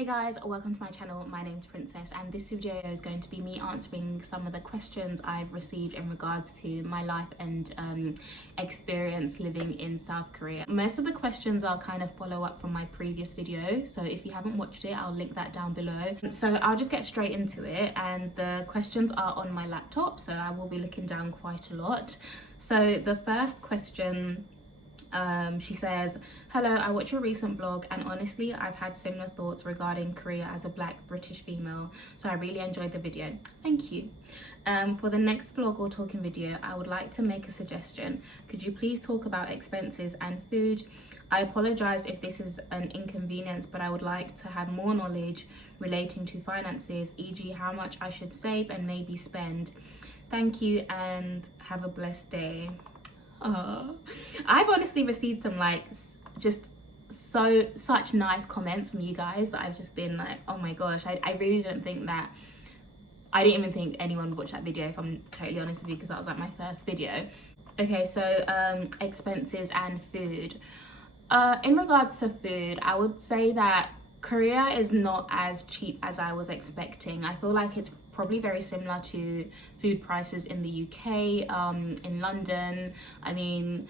Hey guys, welcome to my channel. My name is Princess and this video is going to be me answering some of the questions I've received in regards to my life and experience living in South Korea. Most of the questions are kind of follow up from my previous video, so if you haven't watched it, I'll link that down below. So I'll just get straight into it, and the questions are on my laptop, so I will be looking down quite a lot. So the first question, she says, hello, I watched your recent vlog and honestly I've had similar thoughts regarding Korea as a black British female, so I really enjoyed the video. Thank you. For the next vlog or talking video, I would like to make a suggestion. Could you please talk about expenses and food? I apologize if this is an inconvenience, but I would like to have more knowledge relating to finances, e.g. how much I should save and maybe spend. Thank you and have a blessed day. I've honestly received some such nice comments from you guys that I've just been like, oh my gosh, I really didn't think that. I didn't even think anyone would watch that video, if I'm totally honest with you, because that was like my first video. Okay, so expenses and food. In regards to food, I would say that Korea is not as cheap as I was expecting. I feel like it's probably very similar to food prices in the UK, in London. I mean,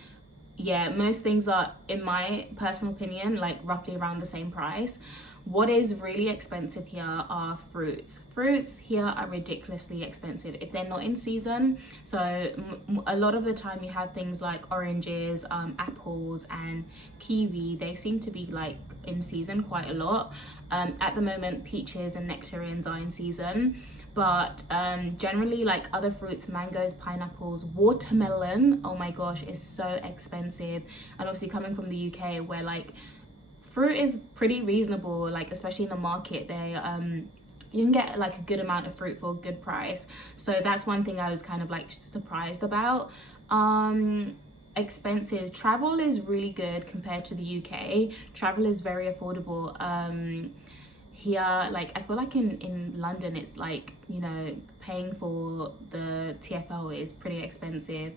yeah, most things are, in my personal opinion, like roughly around the same price. What is really expensive here are fruits. Fruits here are ridiculously expensive if they're not in season. So a lot of the time you have things like oranges, apples and kiwi. They seem to be like in season quite a lot. At the moment, peaches and nectarines are in season. But generally, like other fruits, mangoes, pineapples, watermelon, oh my gosh, is so expensive. And obviously coming from the UK, where like fruit is pretty reasonable, like especially in the market, they you can get like a good amount of fruit for a good price. So that's one thing I was kind of like surprised about. Expenses, travel is really good compared to the UK. Travel is very affordable. Here, like I feel like in London it's like, you know, paying for the TFL is pretty expensive.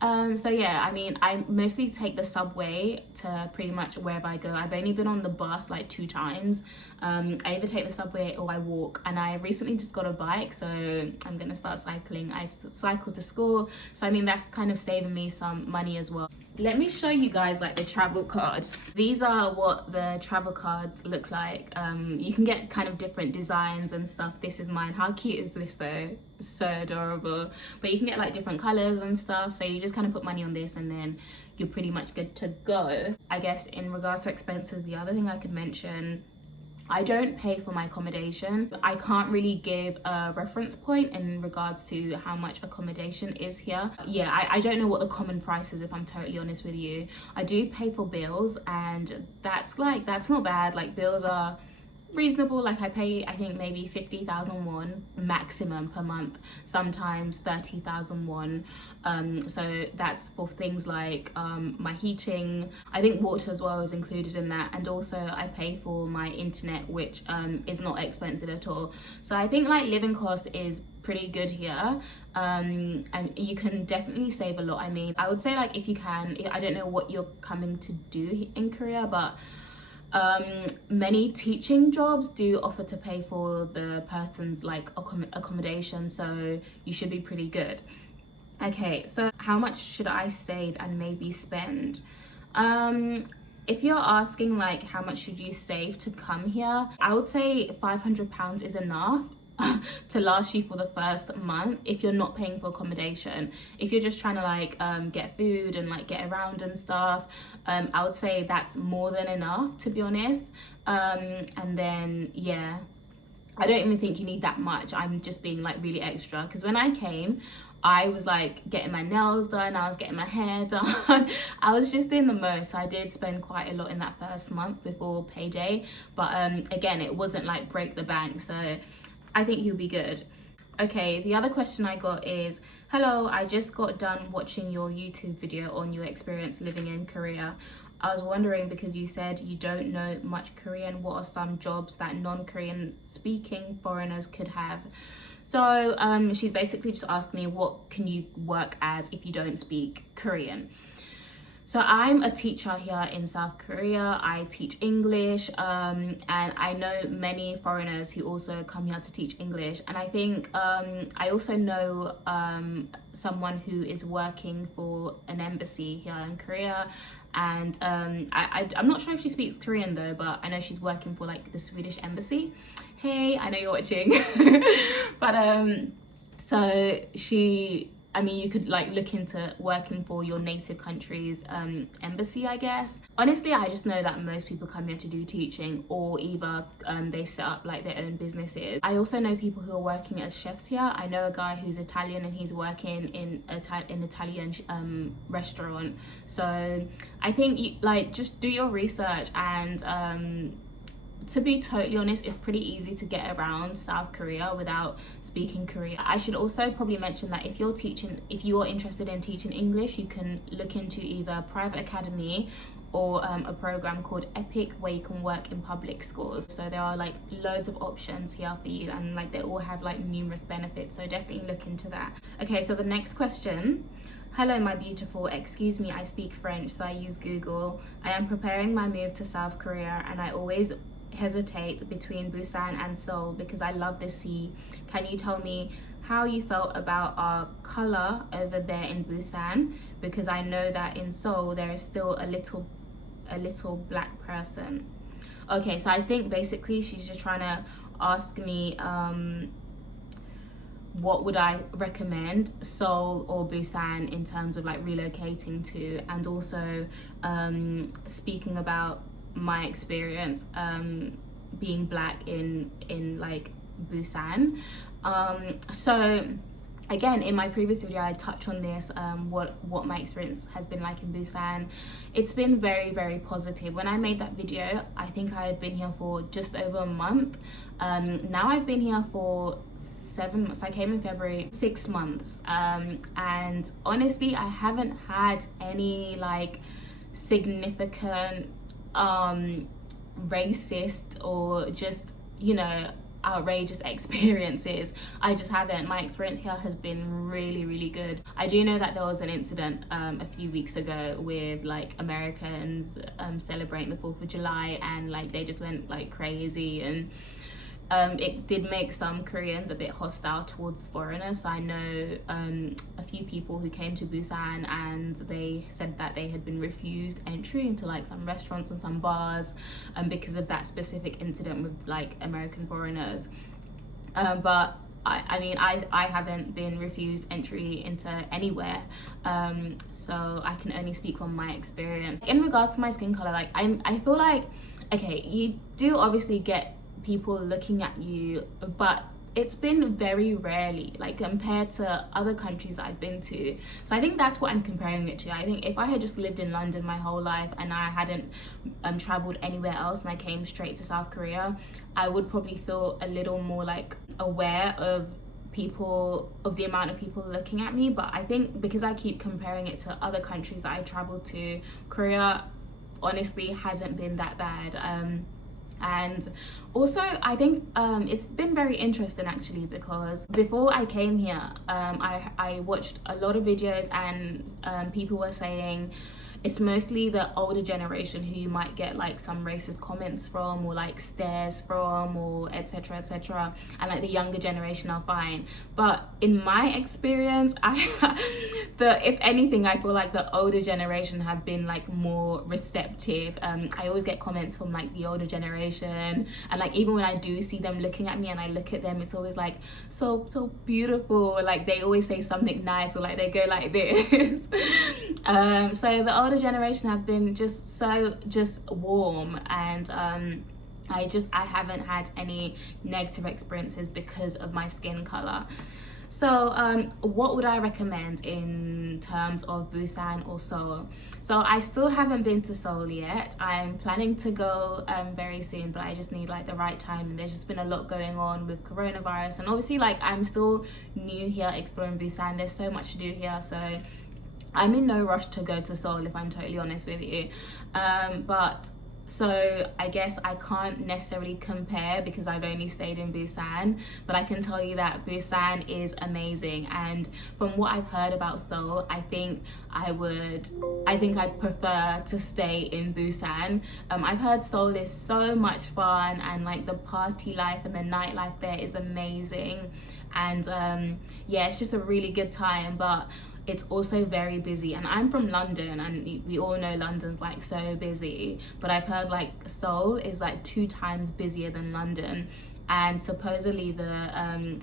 So yeah, I mean, I mostly take the subway to pretty much wherever I go. I've only been on the bus like 2 times. I either take the subway or I walk, and I recently just got a bike, so I'm gonna start cycling. I cycle to school, so I mean that's kind of saving me some money as well. Let me show you guys like the travel card. These are what the travel cards look like. You can get kind of different designs and stuff. This is mine. How cute is this though? So adorable. But you can get like different colors and stuff, so you just kind of put money on this and then you're pretty much good to go. I guess in regards to expenses, the other thing I could mention, I don't pay for my accommodation. I can't really give a reference point in regards to how much accommodation is here. Yeah, I don't know what the common price is, if I'm totally honest with you. I do pay for bills, and that's not bad. Like bills are reasonable. Like I pay, I think maybe 50,000 won maximum per month, sometimes 30,000 won. So that's for things like my heating. I think water as well is included in that, and also I pay for my internet, which is not expensive at all. So I think like living cost is pretty good here, and you can definitely save a lot. I mean, I would say like if you can, I don't know what you're coming to do in Korea, but many teaching jobs do offer to pay for the person's like accommodation, so you should be pretty good. Okay, so how much should I save and maybe spend? If you're asking like how much should you save to come here, I would say £500 is enough to last you for the first month if you're not paying for accommodation. If you're just trying to like get food and like get around and stuff, I would say that's more than enough, to be honest. And then yeah, I don't even think you need that much. I'm just being like really extra, because when I came, I was like getting my nails done, I was getting my hair done. I was just doing the most. I did spend quite a lot in that first month before payday, but again, it wasn't like break the bank, so I think you'll be good. Okay, the other question I got is, hello, I just got done watching your YouTube video on your experience living in Korea. I was wondering, because you said you don't know much Korean, what are some jobs that non-Korean speaking foreigners could have? So she's basically just asked me, what can you work as if you don't speak Korean? So I'm a teacher here in South Korea. I teach English, and I know many foreigners who also come here to teach English. And I think I also know someone who is working for an embassy here in Korea. And I'm not sure if she speaks Korean though, but I know she's working for like the Swedish embassy. Hey, I know you're watching. But so I mean, you could like look into working for your native country's embassy, I guess. Honestly, I just know that most people come here to do teaching, or either they set up like their own businesses. I also know people who are working as chefs here. I know a guy who's Italian and he's working in an Italian restaurant. So I think you like just do your research, and to be totally honest, it's pretty easy to get around South Korea without speaking Korean. I should also probably mention that if you are interested in teaching English, you can look into either a private academy or a program called EPIC, where you can work in public schools. So there are like loads of options here for you, and like they all have like numerous benefits, so definitely look into that. Okay, so the next question. Hello, my beautiful. Excuse me, I speak French, so I use Google. I am preparing my move to South Korea, and I always hesitate between Busan and Seoul because I love the sea. Can you tell me how you felt about our color over there in Busan? Because I know that in Seoul there is still a little black person. Okay, so I think basically she's just trying to ask me what would I recommend, Seoul or Busan, in terms of like relocating to, and also speaking about my experience being black in like Busan. So again, in my previous video I touched on this, what my experience has been like in Busan. It's been very, very positive. When I made that video, I think I had been here for just over a month. Now I've been here for 7 months. I came in February, 6 months, and honestly I haven't had any like significant racist or just, you know, outrageous experiences. I just haven't. My experience here has been really, really good. I do know that there was an incident a few weeks ago with like Americans celebrating the 4th of July, and like they just went like crazy, and it did make some Koreans a bit hostile towards foreigners. So I know a few people who came to Busan and they said that they had been refused entry into like some restaurants and some bars because of that specific incident with like American foreigners. But I mean, I haven't been refused entry into anywhere, so I can only speak from my experience. In regards to my skin color, like I feel like, okay, you do obviously get people looking at you, but it's been very rarely, like compared to other countries I've been to. So I think that's what I'm comparing it to. I think if I had just lived in London my whole life and I hadn't traveled anywhere else and I came straight to South Korea, I would probably feel a little more like aware of the amount of people looking at me. But I think because I keep comparing it to other countries that I traveled to, Korea honestly hasn't been that bad. And also I think it's been very interesting actually, because before I came here I watched a lot of videos, and people were saying it's mostly the older generation who you might get like some racist comments from, or like stares from, or etc, and like the younger generation are fine. But in my experience, if anything, I feel like the older generation have been like more receptive. I always get comments from like the older generation, and like even when I do see them looking at me and I look at them, it's always like so beautiful. Like they always say something nice, or like they go like this. So the older generation have been just warm, and I haven't had any negative experiences because of my skin color. So what would I recommend in terms of Busan or Seoul? So I still haven't been to Seoul yet. I'm planning to go very soon, but I just need like the right time, and there's just been a lot going on with coronavirus, and obviously like I'm still new here exploring Busan. There's so much to do here, so I'm in no rush to go to Seoul, if I'm totally honest with you. But So I guess I can't necessarily compare because I've only stayed in Busan, but I can tell you that Busan is amazing. And from what I've heard about Seoul, I think I'd prefer to stay in Busan. I've heard Seoul is so much fun, and like the party life and the nightlife there is amazing. And yeah, it's just a really good time, but it's also very busy. And I'm from London, and we all know London's like so busy, but I've heard like Seoul is like 2 times busier than London. And supposedly the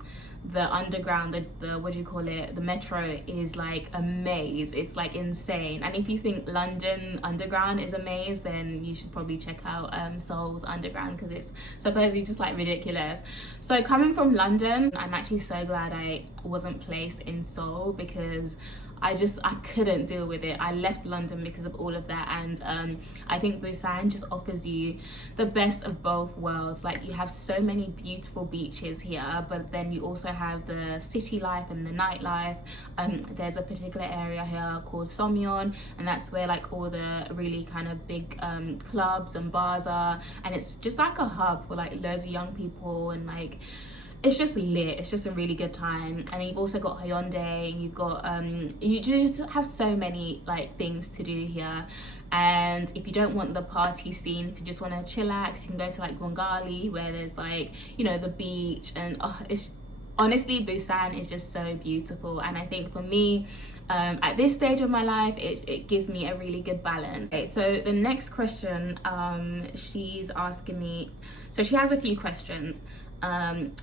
underground, the what do you call it, the metro is like a maze. It's like insane. And if you think London underground is a maze, then you should probably check out Seoul's underground, because it's supposedly just like ridiculous. So coming from London, I'm actually so glad I wasn't placed in Seoul, because I couldn't deal with it. I left London because of all of that. And I think Busan just offers you the best of both worlds. Like, you have so many beautiful beaches here, but then you also have the city life and the nightlife. There's a particular area here called Somyeon, and that's where like all the really kind of big clubs and bars are, and it's just like a hub for like loads of young people, and like it's just lit. It's just a really good time. And you've also got Hyundai, you've got you just have so many like things to do here. And if you don't want the party scene, if you just want to chillax, you can go to like Gwangali, where there's like, you know, the beach. And it's honestly, Busan is just so beautiful. And I think for me, at this stage of my life, it gives me a really good balance. Okay, so the next question, she's asking me, so she has a few questions.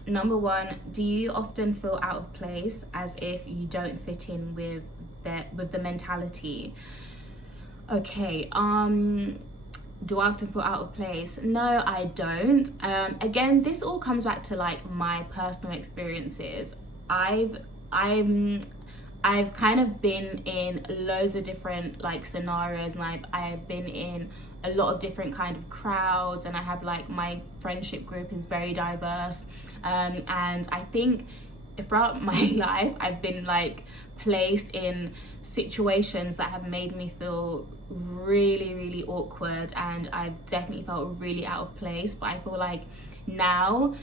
Number 1, do you often feel out of place, as if you don't fit in with the mentality? Okay, do I often feel out of place? No, I don't. Again, this all comes back to like my personal experiences. I've kind of been in loads of different like scenarios, and I've been in a lot of different kind of crowds, and I have like my friendship group is very diverse, and I think throughout my life I've been like placed in situations that have made me feel really awkward, and I've definitely felt really out of place. But I feel like now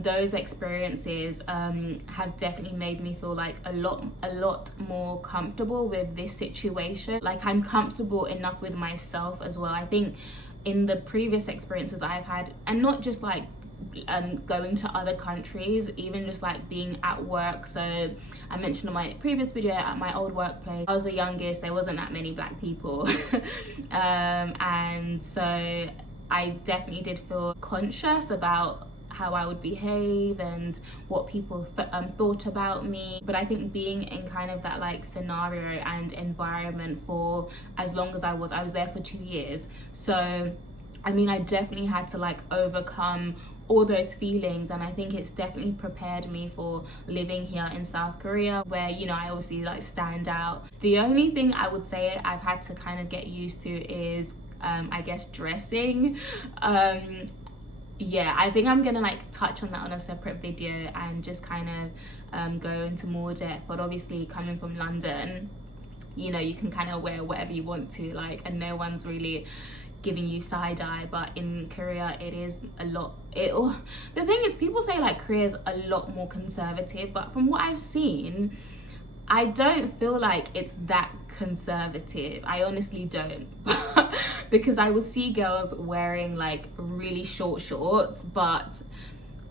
those experiences have definitely made me feel like a lot more comfortable with this situation. Like, I'm comfortable enough with myself as well. I think in the previous experiences that I've had, and not just like going to other countries, even just like being at work. So I mentioned in my previous video, at my old workplace, I was the youngest, there wasn't that many black people. And so I definitely did feel conscious about how I would behave and what people thought about me. But I think being in kind of that like scenario and environment for as long as I was there for 2 years. So I mean, I definitely had to like overcome all those feelings, and I think it's definitely prepared me for living here in South Korea, where, you know, I obviously like stand out. The only thing I would say I've had to kind of get used to is I guess dressing. Yeah, I think I'm gonna like touch on that on a separate video and just kind of go into more depth. But obviously, coming from London, you know, you can kind of wear whatever you want to, like, and no one's really giving you side eye. But in Korea, it is a lot. The thing is, people say like Korea's a lot more conservative, but from what I've seen, I don't feel like it's that conservative. I honestly don't. Because I will see girls wearing like really short shorts, but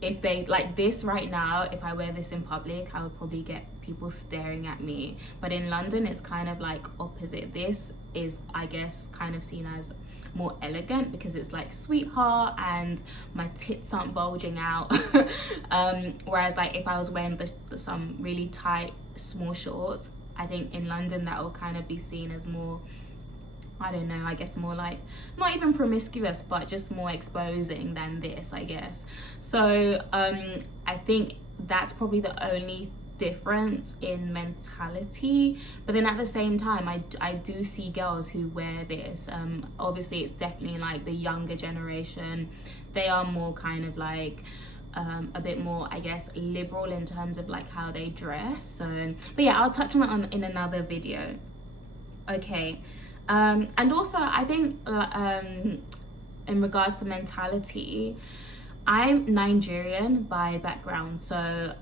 if they like this right now, if I wear this in public, I would probably get people staring at me. But in London, it's kind of like opposite. This is, I guess, kind of seen as more elegant because it's like sweetheart and my tits aren't bulging out. Whereas like if I was wearing some really tight small shorts, I think in London that will kind of be seen as more, I don't know, I guess more like, not even promiscuous, but just more exposing than this, I guess. So I think that's probably the only difference in mentality. But then at the same time, I do see girls who wear this. Obviously it's definitely like the younger generation. They are more kind of like a bit more, I guess, liberal in terms of like how they dress. So, but yeah, I'll touch on that in another video. Okay. And also I think in regards to mentality, I'm Nigerian by background, so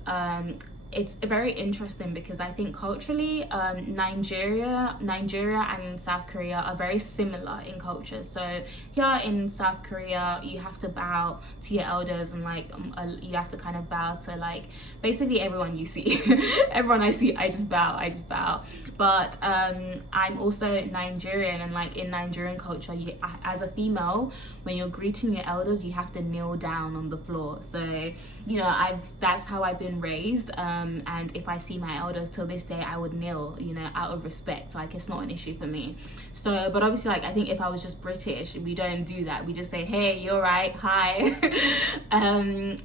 it's very interesting because I think culturally, Nigeria and South Korea are very similar in culture. So here in South Korea, you have to bow to your elders, and like you have to kind of bow to like basically everyone you see. Everyone I see, I just bow. But I'm also Nigerian, and like in Nigerian culture, as a female, when you're greeting your elders, you have to kneel down on the floor. So that's how I've been raised, and if I see my elders till this day, I would kneel, out of respect. Like, it's not an issue for me. So, but obviously, like, I think if I was just British, we don't do that. We just say, hey, you're right, hi. And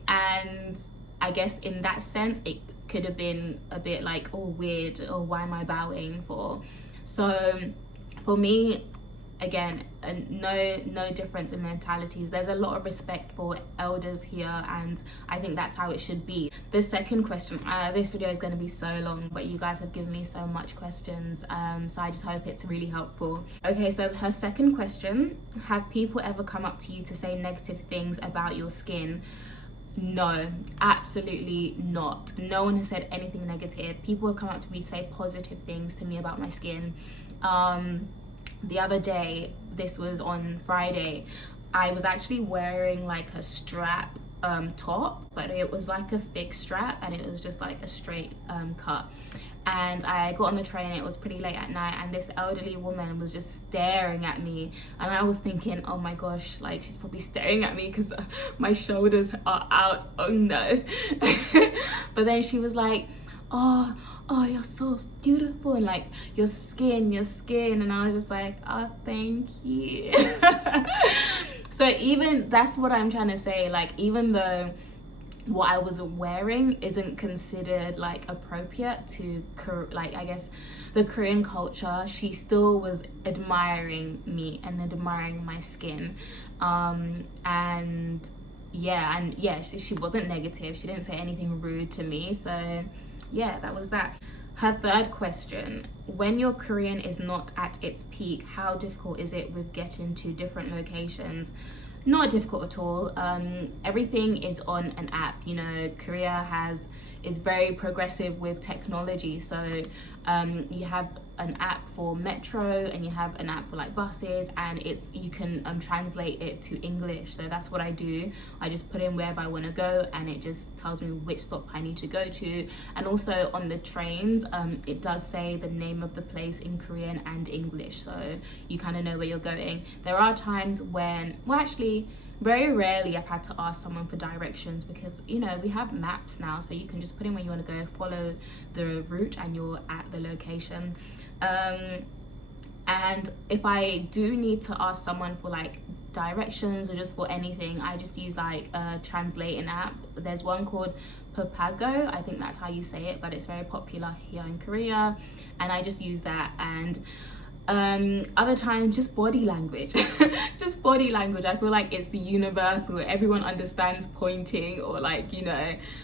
I guess in that sense, it could have been a bit like, oh, weird, or why am I bowing for? So for me, again, no difference in mentalities. There's a lot of respect for elders here, and I think that's how it should be. The second question, this video is going to be so long, but you guys have given me so much questions, so I just hope it's really helpful. Okay, so her second question: have people ever come up to you to say negative things about your skin? No, absolutely not. No one has said anything negative. People have come up to me to say positive things to me about my skin. The other day, this was on Friday, I was actually wearing like a strap top, but it was like a fixed strap, and it was just like a straight cut. And I got on the train, it was pretty late at night, and this elderly woman was just staring at me, and I was thinking, oh my gosh, like, she's probably staring at me because my shoulders are out, oh no. But then she was like, oh, you're so beautiful, and like your skin, and I was just like, oh, thank you. So even that's what I'm trying to say, like, even though what I was wearing isn't considered like appropriate to like, I guess, the Korean culture, she still was admiring me and admiring my skin. And she wasn't negative, she didn't say anything rude to me. So yeah, that was that. Her third question: when your Korean is not at its peak, how difficult is it with getting to different locations? Not difficult at all. Everything is on an app. Korea is very progressive with technology. So you have an app for metro, and you have an app for like buses, and you can translate it to English. So that's what I do. I just put in wherever I want to go, and it just tells me which stop I need to go to. And also on the trains, it does say the name of the place in Korean and English, so you kind of know where you're going. There are times when, well, actually, very rarely I've had to ask someone for directions, because we have maps now, so you can just put in where you want to go, follow the route, and you're at the location. And if I do need to ask someone for like directions or just for anything, I just use like a translating app. There's one called Papago, I think that's how you say it, but it's very popular here in Korea, and I just use that. And other times, just body language. Just body language. I feel like it's the universal, everyone understands pointing or like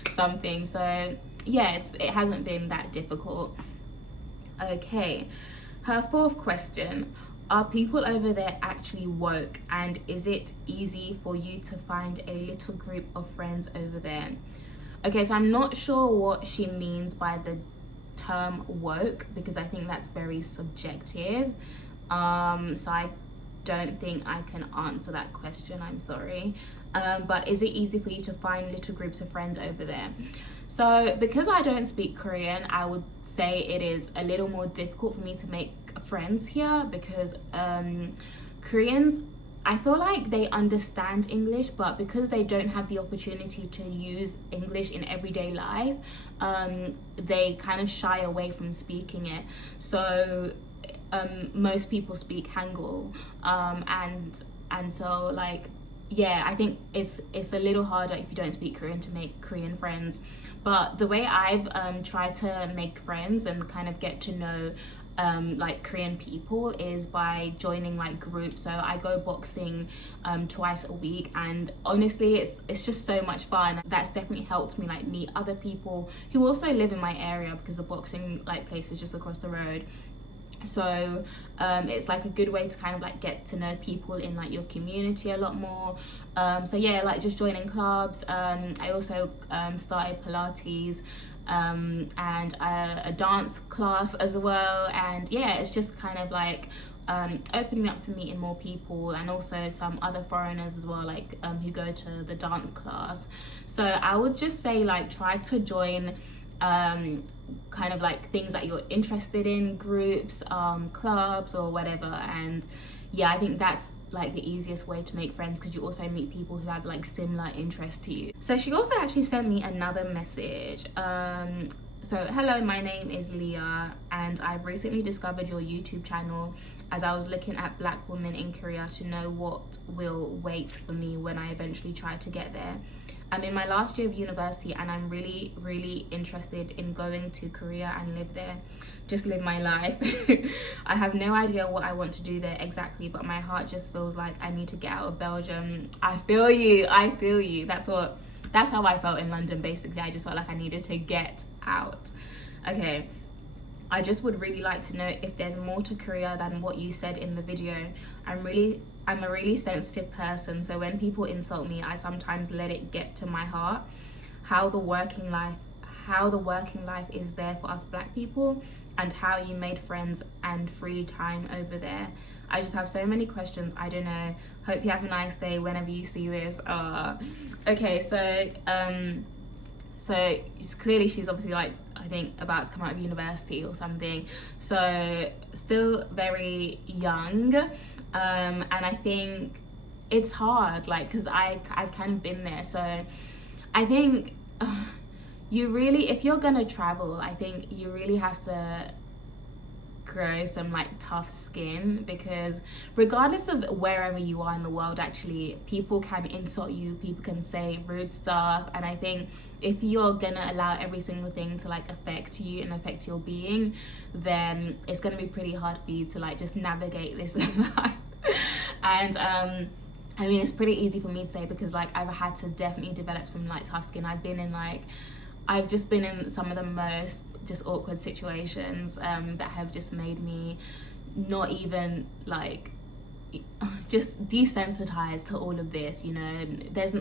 something. So yeah, it hasn't been that difficult. Okay, her fourth question: are people over there actually woke, and is it easy for you to find a little group of friends over there? Okay, so I'm not sure what she means by the term woke, because I think that's very subjective. So I don't think I can answer that question, I'm sorry. But is it easy for you to find little groups of friends over there? So because I don't speak Korean, I would say it is a little more difficult for me to make friends here, because Koreans, I feel like they understand English, but because they don't have the opportunity to use English in everyday life, they kind of shy away from speaking it. So most people speak Hangul, and so like, yeah, I think it's a little harder if you don't speak Korean to make Korean friends. But the way I've tried to make friends and kind of get to know like Korean people is by joining like groups. So I go boxing twice a week, and honestly it's just so much fun. That's definitely helped me like meet other people who also live in my area, because the boxing like place is just across the road. So it's like a good way to kind of like get to know people in like your community a lot more. So yeah, like just joining clubs. I also started Pilates and a dance class as well. And yeah, it's just kind of like opening me up to meeting more people, and also some other foreigners as well, like who go to the dance class. So I would just say like try to join kind of like things that you're interested in, groups, clubs or whatever. And yeah, I think that's like the easiest way to make friends, because you also meet people who have like similar interests to you. So she also actually sent me another message. So hello, my name is Leah, and I've recently discovered your YouTube channel as I was looking at Black women in Korea to know what will wait for me when I eventually try to get there. I'm in my last year of university and I'm really interested in going to Korea and live there, just live my life. I have no idea what I want to do there exactly, but my heart just feels like I need to get out of Belgium. I feel you. That's how I felt in London, basically. I just felt like I needed to get out. Okay, I just would really like to know if there's more to Korea than what you said in the video. I'm a really sensitive person, so when people insult me, I sometimes let it get to my heart. How the working life is there for us Black people, and how you made friends and free time over there. I just have so many questions. I don't know. Hope you have a nice day whenever you see this. Okay, so it's clearly she's obviously like, I think, about to come out of university or something. So still very young. And I think it's hard, like, because I've kind of been there. So I think you really, if you're gonna travel, I think you really have to grow some like tough skin, because regardless of wherever you are in the world, actually people can insult you, people can say rude stuff, and I think if you're gonna allow every single thing to like affect you and affect your being, then it's gonna be pretty hard for you to like just navigate this life. And I mean, it's pretty easy for me to say, because like I've had to definitely develop some like tough skin. I've just been in some of the most just awkward situations that have just made me not even like just desensitized to all of this, you know.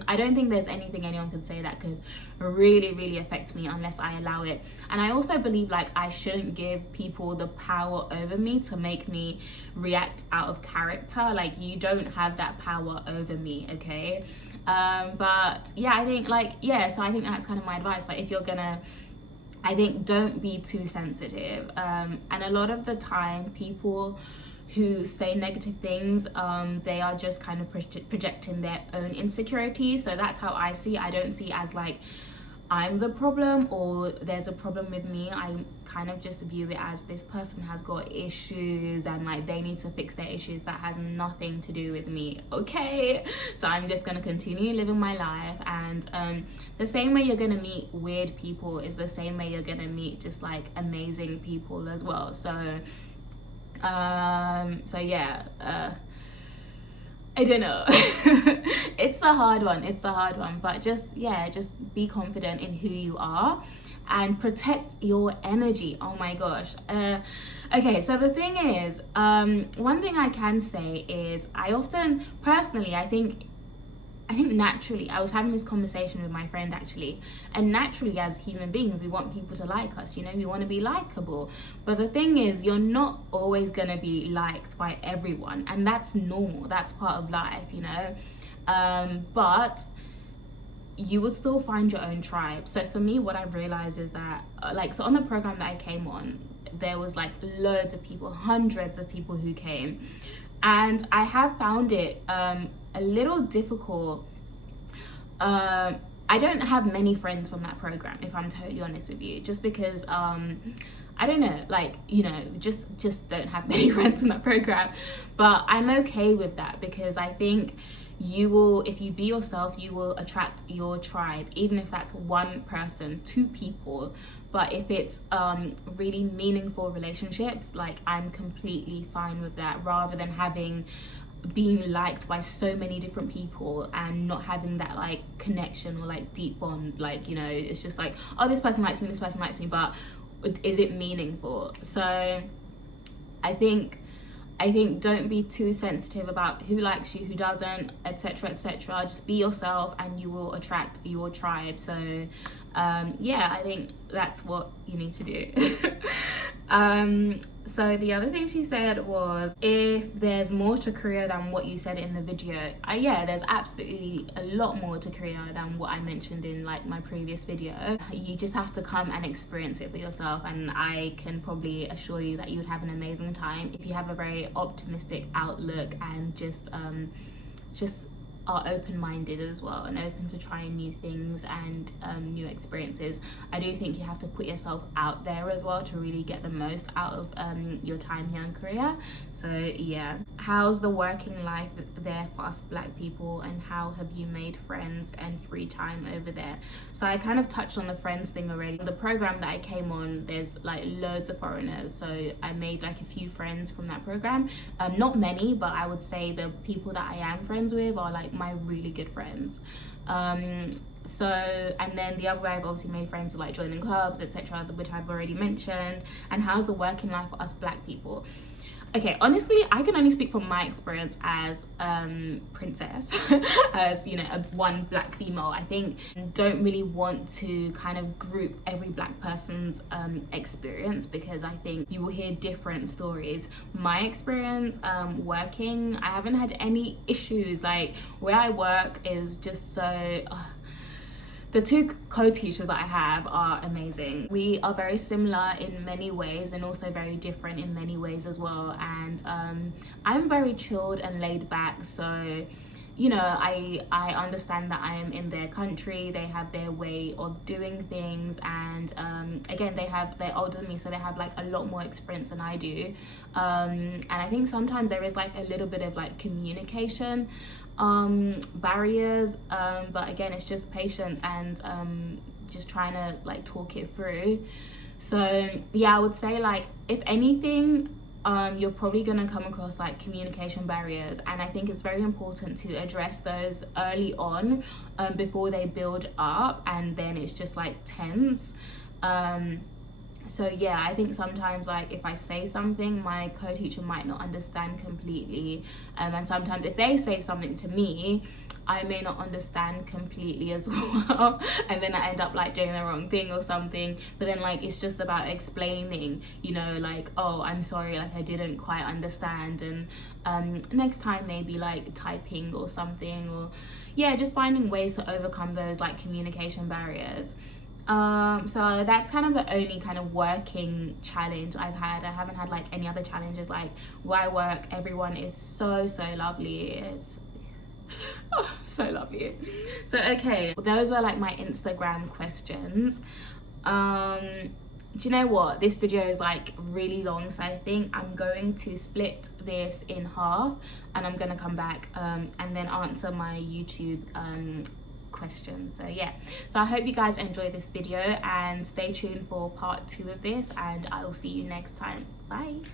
I don't think there's anything anyone can say that could really affect me unless I allow it. And I also believe like I shouldn't give people the power over me to make me react out of character. Like, you don't have that power over me, okay? But yeah, I think like, yeah, so I think that's kind of my advice. Like, if you're gonna, I think, don't be too sensitive. And a lot of the time people who say negative things, they are just kind of projecting their own insecurities. So that's how I see it. I don't see it as like I'm the problem or there's a problem with me. I kind of just view it as this person has got issues and like they need to fix their issues. That has nothing to do with me, okay? So I'm just gonna continue living my life, and the same way you're gonna meet weird people is the same way you're gonna meet just like amazing people as well. So yeah, I don't know. It's a hard one, but just be confident in who you are and protect your energy. Oh my gosh. Okay, so the thing is, one thing I can say is I often, personally, I think naturally, I was having this conversation with my friend actually, and naturally as human beings, we want people to like us, you know, we want to be likable. But the thing is, you're not always going to be liked by everyone, and that's normal, that's part of life, you know. But you will still find your own tribe. So for me, what I realized is that so on the program that I came on, there was like loads of people, hundreds of people who came, and I have found it a little difficult. I don't have many friends from that program, if I'm totally honest with you, just because I don't know, like, you know, just don't have many friends in that program. But I'm okay with that, because I think you will, if you be yourself, you will attract your tribe, even if that's one person, two people. But if it's really meaningful relationships, like, I'm completely fine with that, rather than being liked by so many different people and not having that like connection or like deep bond. Like, you know, it's just like, oh, this person likes me, but is it meaningful? So I think don't be too sensitive about who likes you, who doesn't, etc, etc. Just be yourself and you will attract your tribe. So yeah, I think that's what you need to do. So the other thing she said was, if there's more to Korea than what you said in the video. Yeah, there's absolutely a lot more to Korea than what I mentioned in like my previous video. You just have to come and experience it for yourself, and I can probably assure you that you would have an amazing time if you have a very optimistic outlook and just are open-minded as well and open to trying new things and new experiences. I do think you have to put yourself out there as well to really get the most out of your time here in Korea. So yeah, how's the working life there for us Black people, and how have you made friends and free time over there? So I kind of touched on the friends thing already. The program that I came on, there's like loads of foreigners, so I made like a few friends from that program. Not many, but I would say the people that I am friends with are like my really good friends. So, and then the other way, I've obviously made friends like joining clubs, etc, which I've already mentioned. And how's the working life for us Black people? Okay, honestly, I can only speak from my experience as princess, as you know, one Black female. I think don't really want to kind of group every Black person's experience, because I think you will hear different stories. My experience working, I haven't had any issues. Like where I work is just so the two co-teachers that I have are amazing. We are very similar in many ways and also very different in many ways as well. And I'm very chilled and laid back. So, you know, I understand that I am in their country. They have their way of doing things. And again, they're older than me, so they have like a lot more experience than I do. And I think sometimes there is like a little bit of like communication barriers, but again, it's just patience and just trying to like talk it through. So yeah, I would say like if anything, you're probably gonna come across like communication barriers, and I think it's very important to address those early on, before they build up and then it's just like tense. So yeah, I think sometimes like if I say something, my co-teacher might not understand completely, and sometimes if they say something to me, I may not understand completely as well, and then I end up like doing the wrong thing or something. But then like it's just about explaining, you know, like, oh, I'm sorry, like I didn't quite understand, and next time maybe like typing or something, or yeah, just finding ways to overcome those like communication barriers. So that's kind of the only kind of working challenge I've had. I haven't had like any other challenges. Like where I work, everyone is so lovely. It's so lovely. So okay, those were like my Instagram questions. Do you know what, this video is like really long, so I think I'm going to split this in half, and I'm gonna come back and then answer my YouTube questions. So yeah, so I hope you guys enjoy this video and stay tuned for part 2 of this, and I will see you next time. Bye.